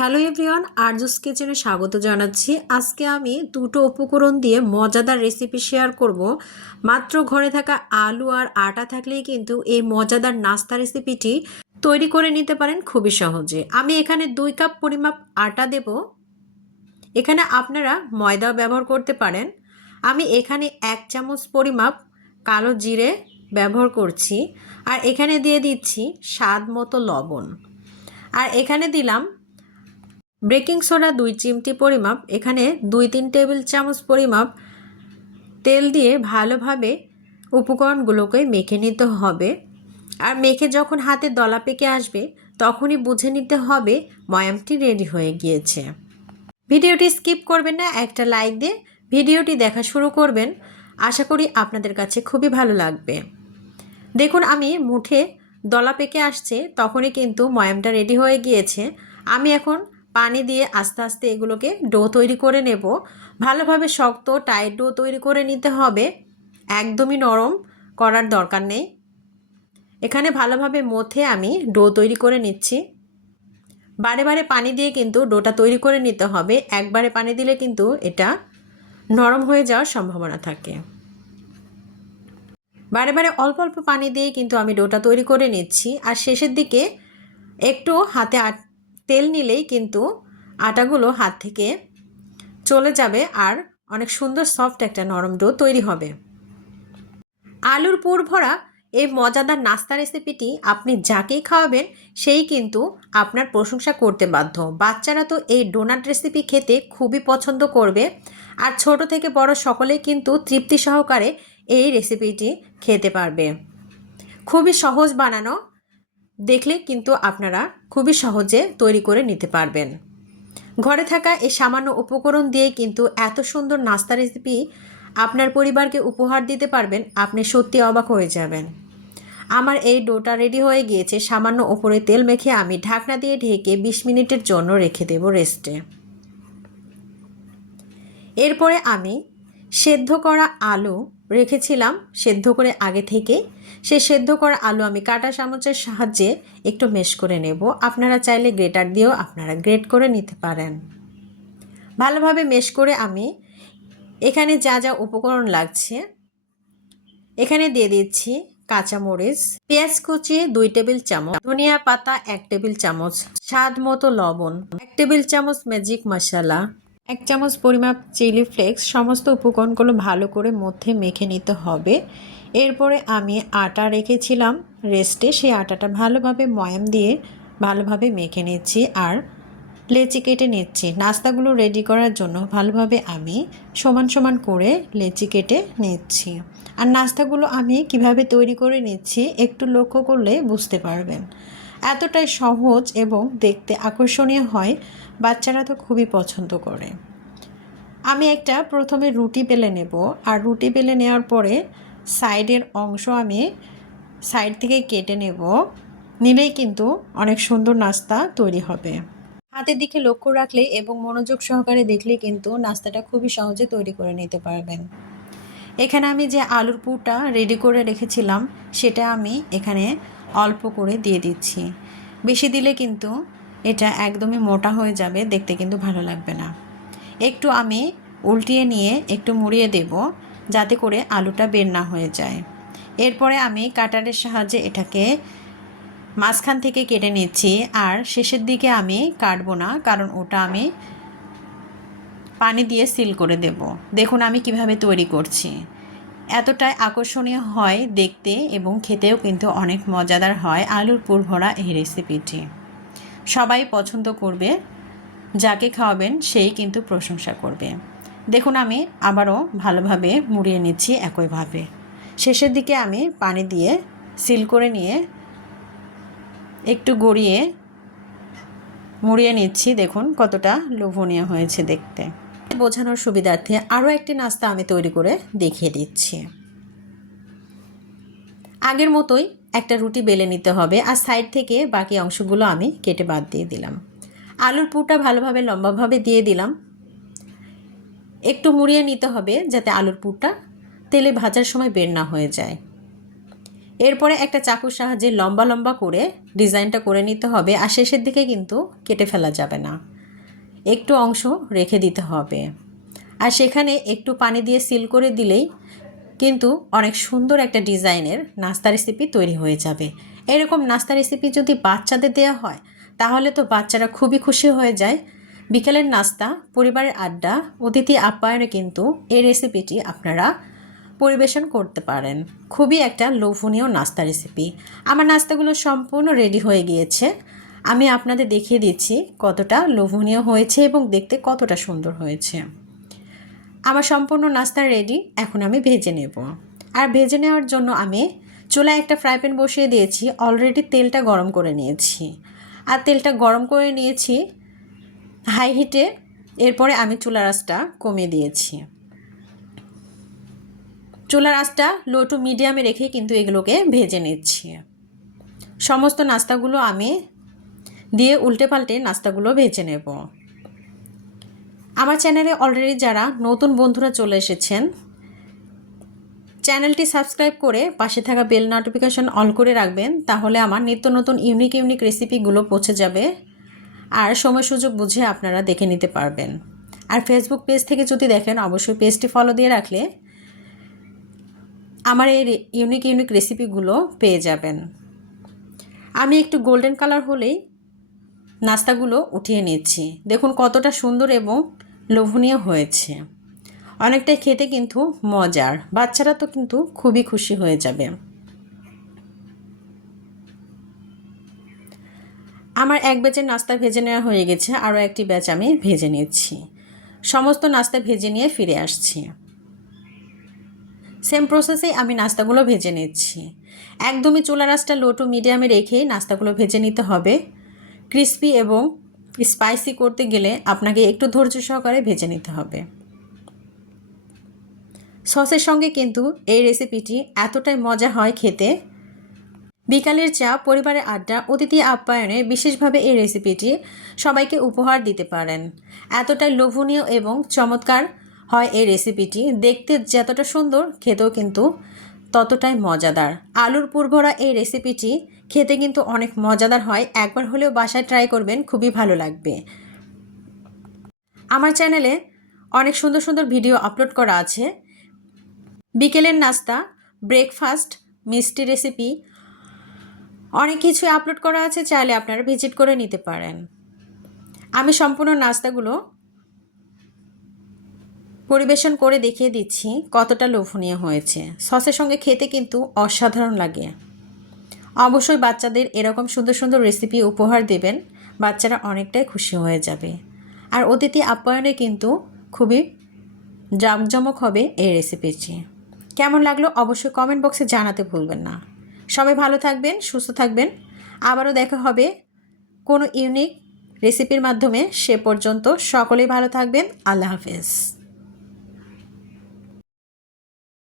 Hello everyone, আরজুস কিচেনে স্বাগত জানাচ্ছি। আজকে আমি দুটো উপকরণ দিয়ে মজাদার রেসিপি শেয়ার করব। মাত্র ঘরে থাকা আলু আর আটা থাকলেই কিন্তু এই মজাদার নাস্তা রেসিপিটি তৈরি করে নিতে পারেন খুবই সহজে। আমি এখানে 2 কাপ পরিমাপ আটা দেব। এখানে আপনারা ময়দাও ব্যবহার করতে পারেন। আমি এখানে 1 চামচ পরিমাপ কালো জিরে ব্যবহার করছি। আর এখানে দিয়ে দিচ্ছি স্বাদ মতো লবণ। আর এখানে দিলাম বেকিং সোডা 2 চিমটি পরিমাপ। এখানে 2-3 টেবিল চামচ পরিমাপ তেল দিয়ে ভালোভাবে উপকরণগুলোকে মেখে নিতে হবে। আর মেখে যখন হাতে দলা পেকে আসবে তখনই বুঝে নিতে হবে ময়ামটি রেডি হয়ে গিয়েছে। ভিডিওটি স্কিপ করবেন না, একটা লাইক দিয়ে ভিডিওটি দেখা শুরু করবেন। আশা করি আপনাদের কাছে খুবই ভালো লাগবে। দেখুন আমি মুঠে দলা পেকে আসছে তখনই কিন্তু ময়ামটা রেডি হয়ে গিয়েছে। আমি এখন পানি দিয়ে আস্তে আস্তে এগুলোকে ডো তৈরি করে নেব। ভালোভাবে শক্ত টাইট ডো তৈরি করে নিতে হবে, একদমই নরম করার দরকার নেই। এখানে ভালোভাবে মথে আমি ডো তৈরি করে নিচ্ছি। বারে বারে পানি দিয়ে কিন্তু ডোটা তৈরি করে নিতে হবে। একবারে পানি দিলে কিন্তু এটা নরম হয়ে যাওয়ার সম্ভাবনা থাকে। বারে বারে অল্প অল্প পানি দিয়ে কিন্তু আমি ডোটা তৈরি করে নিচ্ছি। আর শেষের দিকে একটু হাতে তেল নিলেই কিন্তু আটাগুলো হাত থেকে চলে যাবে আর অনেক সুন্দর সফট একটা নরম ডো তৈরি হবে। আলুর পুর ভরা এই মজাদার নাস্তা রেসিপিটি আপনি যাকেই খাওয়াবেন সেই কিন্তু আপনার প্রশংসা করতে বাধ্য। বাচ্চারা তো এই ডোনাট রেসিপি খেতে খুবই পছন্দ করবে। আর ছোট থেকে বড় সকলেই কিন্তু তৃপ্তি সহকারে এই রেসিপিটি খেতে পারবে। খুবই সহজ বানানো, দেখলে কিন্তু আপনারা খুবই সহজে তৈরি করে নিতে পারবেন। ঘরে থাকা এই সামান্য উপকরণ দিয়ে কিন্তু এত সুন্দর নাস্তা রেসিপি আপনার পরিবারকে উপহার দিতে পারবেন, আপনি সত্যি অবাক হয়ে যাবেন। আমার এই ডোটা রেডি হয়ে গিয়েছে। সামান্য ওপরে তেল মেখে আমি ঢাকনা দিয়ে ঢেকে 20 মিনিটের জন্য রেখে দেব রেস্টে। এরপরে আমি সেদ্ধ করা আলু রেখেছিলাম সেদ্ধ করে আগে থেকে। সেই সেদ্ধ করা আলু আমি কাঁটা চামচের সাহায্যে একটু মেশ করে নেব। আপনারা চাইলে গ্রেটার দিয়েও আপনারা গ্রেট করে নিতে পারেন। ভালোভাবে মেশ করে আমি এখানে যা যা উপকরণ লাগছে এখানে দিয়ে দিচ্ছি কাঁচামরিচ, পেঁয়াজ কুচি 2 টেবিল চামচ, ধনিয়া পাতা 1 টেবিল চামচ, স্বাদ মতো লবণ, 1 টেবিল চামচ ম্যাজিক মশলা, 1 চামচ পরিমাপ চিলি ফ্লেক্স। সমস্ত উপকরণগুলো ভালো করে মধ্যে মেখে নিতে হবে। এরপরে আমি আটা রেখেছিলাম রেস্টে, সেই আটাটা ভালোভাবে ময়াম দিয়ে ভালোভাবে মেখে নিচ্ছি আর লেচি কেটে নিচ্ছি। নাস্তাগুলো রেডি করার জন্য ভালোভাবে আমি সমান সমান করে লেচি কেটে নিচ্ছি। আর নাস্তাগুলো আমি কিভাবে তৈরি করে নিচ্ছি একটু লক্ষ্য করলে বুঝতে পারবেন। এতটাই সহজ এবং দেখতে আকর্ষণীয় হয়, বাচ্চারা তো খুবই পছন্দ করে। আমি একটা প্রথমে রুটি বেলে নেব। আর রুটি বেলে নেওয়ার পরে সাইডের অংশ আমি সাইড থেকে কেটে নেব। নিলেই কিন্তু অনেক সুন্দর নাস্তা তৈরি হবে। হাতের দিকে লক্ষ্য রাখলে এবং মনোযোগ সহকারে দেখলে কিন্তু নাস্তাটা খুবই সহজে তৈরি করে নিতে পারবেন। এখানে আমি যে আলুর পুরটা রেডি করে রেখেছিলাম সেটা আমি এখানে অল্প করে দিয়ে দিচ্ছি। বেশি দিলে কিন্তু এটা একদমই মোটা হয়ে যাবে, দেখতে কিন্তু ভালো লাগবে না। একটু আমি উল্টিয়ে নিয়ে একটু মুড়িয়ে দেব যাতে করে আলুটা বের না হয়ে যায়। এরপরে আমি কাটারের সাহায্যে এটাকে মাঝখান থেকে কেটে নিচ্ছি। আর শেষের দিকে আমি কাটবো না, কারণ ওটা আমি পানি দিয়ে সিল করে দেব। দেখুন আমি কিভাবে তৈরি করছি। এতটাই আকর্ষণীয় হয় দেখতে এবং খেতেও কিন্তু অনেক মজাদার হয় আলুর পুর ভরা এই রেসিপিটি। সবাই পছন্দ করবে, যাকে খাওয়াবেন সেই কিন্তু প্রশংসা করবে। দেখুন আমি আবারও ভালোভাবে মুড়িয়ে নিচ্ছি একইভাবে। শেষের দিকে আমি পানি দিয়ে সিল করে নিয়ে একটু গড়িয়ে মুড়িয়ে নিচ্ছি। দেখুন কতটা লোভনীয় হয়েছে দেখতে। বোঝানোর সুবিধার্থে আরও একটি নাস্তা আমি তৈরি করে দেখিয়ে দিচ্ছি। আগের মতোই একটা রুটি বেলে নিতে হবে আর সাইড থেকে বাকি অংশগুলো আমি কেটে বাদ দিয়ে দিলাম। আলুর পুরটা ভালোভাবে লম্বাভাবে দিয়ে দিলাম। একটু মুড়িয়ে নিতে হবে যাতে আলুর পুরটা তেলে ভাজার সময় বের না হয়ে যায়। এরপরে একটা চাকুর সাহায্যে লম্বা লম্বা করে ডিজাইনটা করে নিতে হবে, আর শেষের দিকে কিন্তু কেটে ফেলা যাবে না, একটু অংশ রেখে দিতে হবে। আর সেখানে একটু পানি দিয়ে সিল করে দিলেই কিন্তু অনেক সুন্দর একটা ডিজাইনের নাস্তা রেসিপি তৈরি হয়ে যাবে। এরকম নাস্তা রেসিপি যদি বাচ্চাদের দেওয়া হয় তাহলে তো বাচ্চারা খুবই খুশি হয়ে যায়। বিকেলের নাস্তা, পরিবারের আড্ডা, অতিথি আপ্যায়নে কিন্তু এই রেসিপিটি আপনারা পরিবেশন করতে পারেন। খুবই একটা লোভনীয় নাস্তা রেসিপি। আমার নাস্তাগুলো সম্পূর্ণ রেডি হয়ে গিয়েছে। আমি আপনাদের দেখিয়ে দিচ্ছি কতটা লোভনীয় হয়েছে এবং দেখতে কতটা সুন্দর হয়েছে। আমার সম্পূর্ণ নাস্তা রেডি, এখন আমি ভেজে নেব। আর ভেজে নেওয়ার জন্য আমি চুলায় একটা ফ্রাই প্যান বসিয়ে দিয়েছি, অলরেডি তেলটা গরম করে নিয়েছি। আর তেলটা গরম করে নিয়েছি হাই হিটে। এরপরে আমি চুলার আঁচটা কমিয়ে দিয়েছি। চুলার আঁচটা লো টু মিডিয়ামে রেখে কিন্তু এগুলোকে ভেজে নিচ্ছি। সমস্ত নাস্তাগুলো আমি দিয়ে উল্টে পাল্টে নাস্তাগুলো ভেজে নেব। আমার চ্যানেলে অলরেডি যারা নতুন বন্ধুরা চলে এসেছেন, চ্যানেলটি সাবস্ক্রাইব করে পাশে থাকা বেল নোটিফিকেশন অল করে রাখবেন, তাহলে আমার নিত্য নতুন ইউনিক রেসিপিগুলো পৌঁছে যাবে আর সময় সুযোগ বুঝে আপনারা দেখে নিতে পারবেন। আর ফেসবুক পেজ থেকে যদি দেখেন অবশ্যই পেজটি ফলো দিয়ে রাখলে আমার এই ইউনিক রেসিপিগুলো পেয়ে যাবেন। আমি একটু গোল্ডেন কালার হলেই নাস্তাগুলো উঠিয়ে নিচ্ছি। দেখুন কতটা সুন্দর এবং লোভনীয় হয়েছে। অনেকটাই খেতে কিন্তু মজার, বাচ্চারা তো কিন্তু খুবই খুশি হয়ে যাবে। আমার এক ব্যাচের নাস্তা ভেজে নেওয়া হয়ে গেছে, আরও একটি ব্যাচ আমি ভেজে নিচ্ছি। সমস্ত নাস্তা ভেজে নিয়ে ফিরে আসছি। সেম প্রসেসেই আমি নাস্তাগুলো ভেজে নিচ্ছি। একদমই চুলার আঁচটা লো টু মিডিয়ামে রেখেই নাস্তাগুলো ভেজে নিতে হবে। ক্রিস্পি এবং স্পাইসি করতে গেলে আপনাকে একটু ধৈর্য সহকারে ভেজে নিতে হবে। সসের সঙ্গে কিন্তু এই রেসিপিটি এতটাই মজা হয় খেতে। বিকালের চা, পরিবারের আড্ডা, অতিথি আপ্যায়নে বিশেষভাবে এই রেসিপিটি সবাইকে উপহার দিতে পারেন। এতটাই লোভনীয় এবং চমৎকার হয় এই রেসিপিটি। দেখতে যতটা সুন্দর, খেতেও কিন্তু ততটাই মজাদার। আলুর পুরভরা এই রেসিপিটি খেতে কিন্তু অনেক মজাদার হয়। একবার হলেও বাসায় ট্রাই করবেন, খুবই ভালো লাগবে। আমার চ্যানেলে অনেক সুন্দর ভিডিও আপলোড করা আছে। বিকেলের নাস্তা, ব্রেকফাস্ট, মিষ্টি রেসিপি অনেক কিছু আপলোড করা আছে, চাইলে আপনারা ভিজিট করে নিতে পারেন। আমি সম্পূর্ণ নাস্তাগুলো পরিবেশন করে দেখিয়ে দিচ্ছি কতটা লোভনীয় হয়েছে। সসের সঙ্গে খেতে কিন্তু অসাধারণ লাগে। অবশ্যই বাচ্চাদের এরকম সুন্দর রেসিপি উপহার দেবেন, বাচ্চারা অনেকটাই খুশি হয়ে যাবে। আর অতিথি আপ্যায়নে কিন্তু খুবই জাঁকজমক হবে এই রেসিপিটি। কেমন লাগলো অবশ্যই কমেন্ট বক্সে জানাতে ভুলবেন না। সবাই ভালো থাকবেন, সুস্থ থাকবেন। আবারও দেখা হবে কোনো ইউনিক রেসিপির মাধ্যমে। সে পর্যন্ত সকলেই ভালো থাকবেন। আল্লাহ হাফেজ।